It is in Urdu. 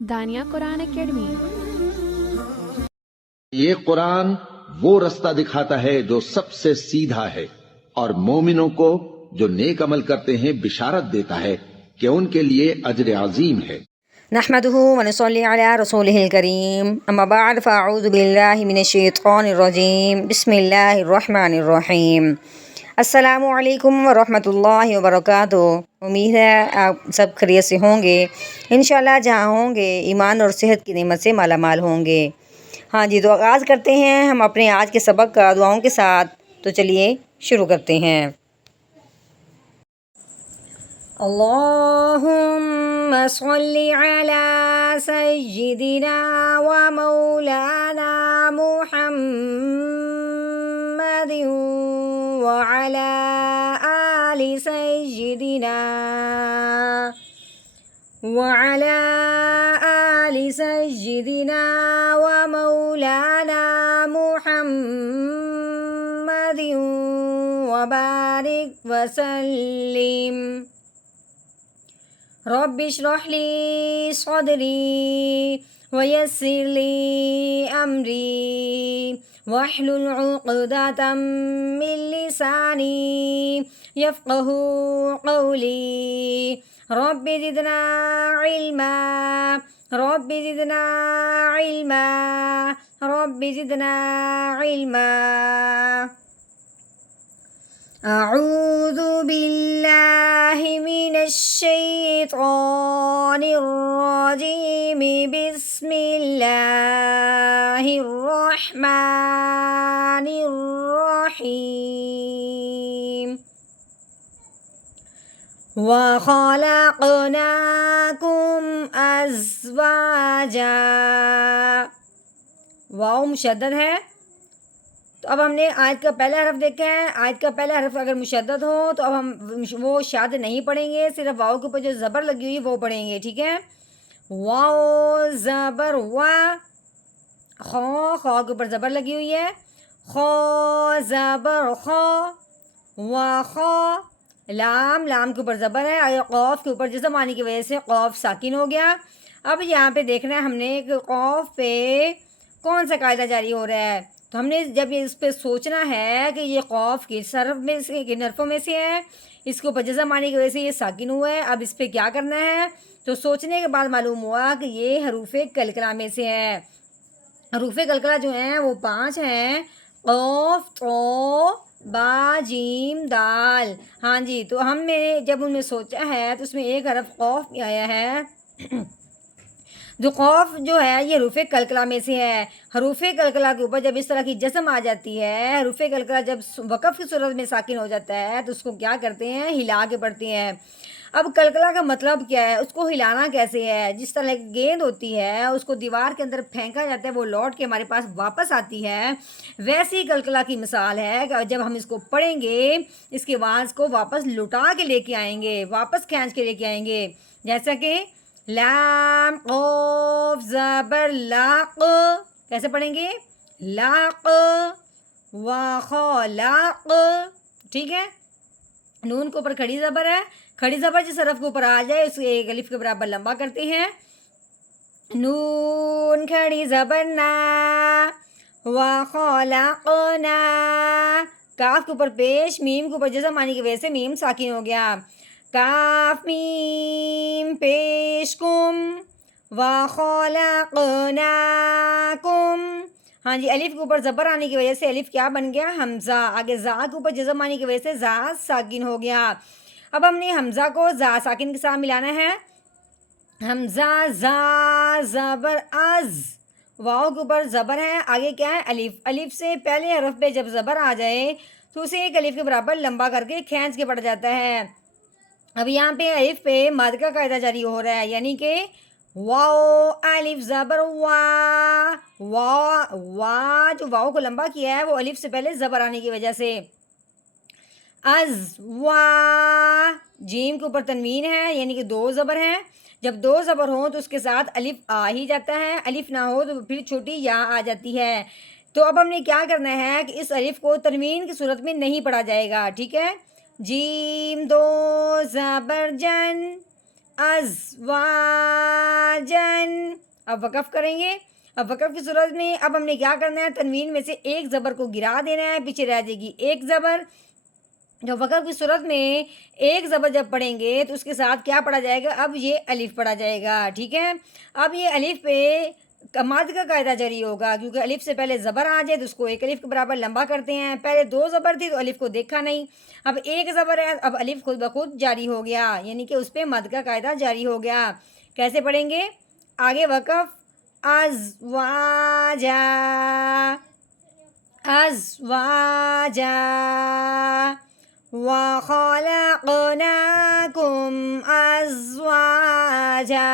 دانیہ قرآن اکیڈمی۔ یہ قرآن وہ رستہ دکھاتا ہے جو سب سے سیدھا ہے، اور مومنوں کو جو نیک عمل کرتے ہیں بشارت دیتا ہے کہ ان کے لیے اجر عظیم ہے۔ نحمده ونصلي على رسوله الكريم، اما بعد فاعوذ بالله من الشیطان الرجیم، بسم اللہ الرحمن الرحیم۔ السلام علیکم ورحمۃ اللہ وبرکاتہ۔ امید ہے آپ سب خیریت سے ہوں گے، انشاءاللہ جہاں ہوں گے ایمان اور صحت کی نعمت سے مالا مال ہوں گے۔ ہاں جی، تو آغاز کرتے ہیں ہم اپنے آج کے سبق کا دعاؤں کے ساتھ۔ تو چلیے شروع کرتے ہیں۔ اللہم صلی علی سیدنا و مولانا محمد وعلی آل سیدنا و مولانا محمد وبارک وسلم۔ رب اشرح لی صدری ویسر لی امری واحلل عقدۃ من لسانی یفقہوا قولی۔ رب زدنا علما، رب زدنا علما، رب زدنا علما۔ اعوذ باللہ من الشیطان الرجیم، بسم اللہ الرحمن الرحیم۔ وَخَلَقْنَاكُمْ أَزْوَاجًا، واو مشدد ہے، تو اب ہم نے آیت کا پہلا حرف دیکھا ہے۔ آیت کا پہلا حرف اگر مشدد ہو تو اب ہم وہ شاد نہیں پڑھیں گے، صرف واو کے اوپر جو زبر لگی ہوئی وہ پڑھیں گے، ٹھیک ہے۔ واو زبر وا، خو، خو کے اوپر زبر لگی ہوئی ہے، خو زبر خو، وا خو۔ لام، لام کے اوپر زبر ہے، اور قوف کے اوپر جزم آنے کی وجہ سے قوف ساکن ہو گیا۔ اب یہاں پہ دیکھنا ہے ہم نے کہ قوف پہ کون سا قاعدہ جاری ہو رہا ہے، تو ہم نے جب یہ اس پہ سوچنا ہے کہ یہ قوف کس حرف میں سے، کن حرفوں میں سے ہے، اس کے اوپر جزم آنے کی وجہ سے یہ ساکن ہوا ہے، اب اس پہ کیا کرنا ہے، تو سوچنے کے بعد معلوم ہوا کہ یہ حروف کلکلہ میں سے ہے۔ حروف کلکلہ جو ہیں وہ 5 ہیں، قوف، طو، با، جیم، دال۔ ہاں جی، تو ہم نے جب ان میں سوچا ہے تو اس میں ایک حرف قوف بھی آیا ہے، جو قوف جو ہے یہ حروف کلکلہ میں سے ہے۔ حروف کلکلہ کے اوپر جب اس طرح کی جزم آ جاتی ہے، حروف کلکلہ جب وقف کی صورت میں ساکن ہو جاتا ہے تو اس کو کیا کرتے ہیں، ہلا کے پڑھتے ہیں۔ اب کلکلہ کا مطلب کیا ہے، اس کو ہلانا کیسے ہے، جس طرح ایک گیند ہوتی ہے اس کو دیوار کے اندر پھینکا جاتا ہے، وہ لوٹ کے ہمارے پاس واپس آتی ہے، ویسی کلکلہ کی مثال ہے کہ جب ہم اس کو پڑھیں گے اس کی آواز کو واپس لٹا کے لے کے آئیں گے، واپس کھینچ کے لے کے آئیں گے، جیسا کہ لام قوف زبر لاق، کیسے پڑھیں گے، لاق، وخلق، ٹھیک ہے۔ نون کے اوپر کھڑی زبر ہے، کھڑی زبر جس حرف کے اوپر آ جائے اس ایک الف کے برابر لمبا کرتے ہیں۔ نون کھڑی زبر نا، وخلقنا، کاف کے اوپر پیش، میم کے اوپر جزم آنے کی وجہ سے میم ساکن ہو گیا، کاف میم پیش کم، وخلقناکم۔ ہاں جی، الف کے اوپر زبر آنے کی وجہ سے الف کیا بن گیا، حمزہ، آگے زا کے اوپر جزم آنے کی وجہ سے زا ساکن ہو گیا۔ اب ہم نے حمزہ کو زا ساکن کے ساتھ ملانا ہے، حمزہ زا زبر از، واؤ کے اوپر زبر ہے، آگے کیا ہے، الف، الف سے پہلے حرف پہ جب زبر آ جائے تو اسے ایک الف کے برابر لمبا کر کے کھینچ کے پڑھ جاتا ہے۔ اب یہاں پہ الف پہ مد کا قاعدہ جاری ہو رہا ہے، یعنی کہ واو الف زبر وا، وا، وا جو واو کو لمبا کیا ہے وہ الف سے پہلے زبر آنے کی وجہ سے۔ از وا، جیم کے اوپر تنوین ہے، یعنی کہ 2 زبر ہیں، جب 2 زبر ہوں تو اس کے ساتھ الف آ ہی جاتا ہے، الف نہ ہو تو پھر چھوٹی یا آ جاتی ہے۔ تو اب ہم نے کیا کرنا ہے کہ اس الف کو تنوین کی صورت میں نہیں پڑھا جائے گا، ٹھیک ہے۔ جیم 2 زبرجن ازواجن. اب وقف کریں گے. اب وقف کی صورت میں اب ہم نے کیا کرنا ہے, تنوین میں سے ایک زبر کو گرا دینا ہے, پیچھے رہ جائے گی ایک زبر. جو وقف کی صورت میں ایک زبر جب پڑھیں گے تو اس کے ساتھ کیا پڑھا جائے گا, اب یہ الف پڑھا جائے گا. ٹھیک ہے, اب یہ الف پہ مد کا قاعدہ جاری ہوگا, کیونکہ الف سے پہلے زبر آ جائے تو اس کو ایک الف کے برابر لمبا کرتے ہیں. پہلے دو زبر تھی تو الف کو دیکھا نہیں, اب ایک زبر ہے, اب الف خود بخود جاری ہو گیا, یعنی کہ اس پہ مد کا قاعدہ جاری ہو گیا. کیسے پڑھیں گے آگے وقف, ازواجا ازواجا وخلقناکم ازواجا.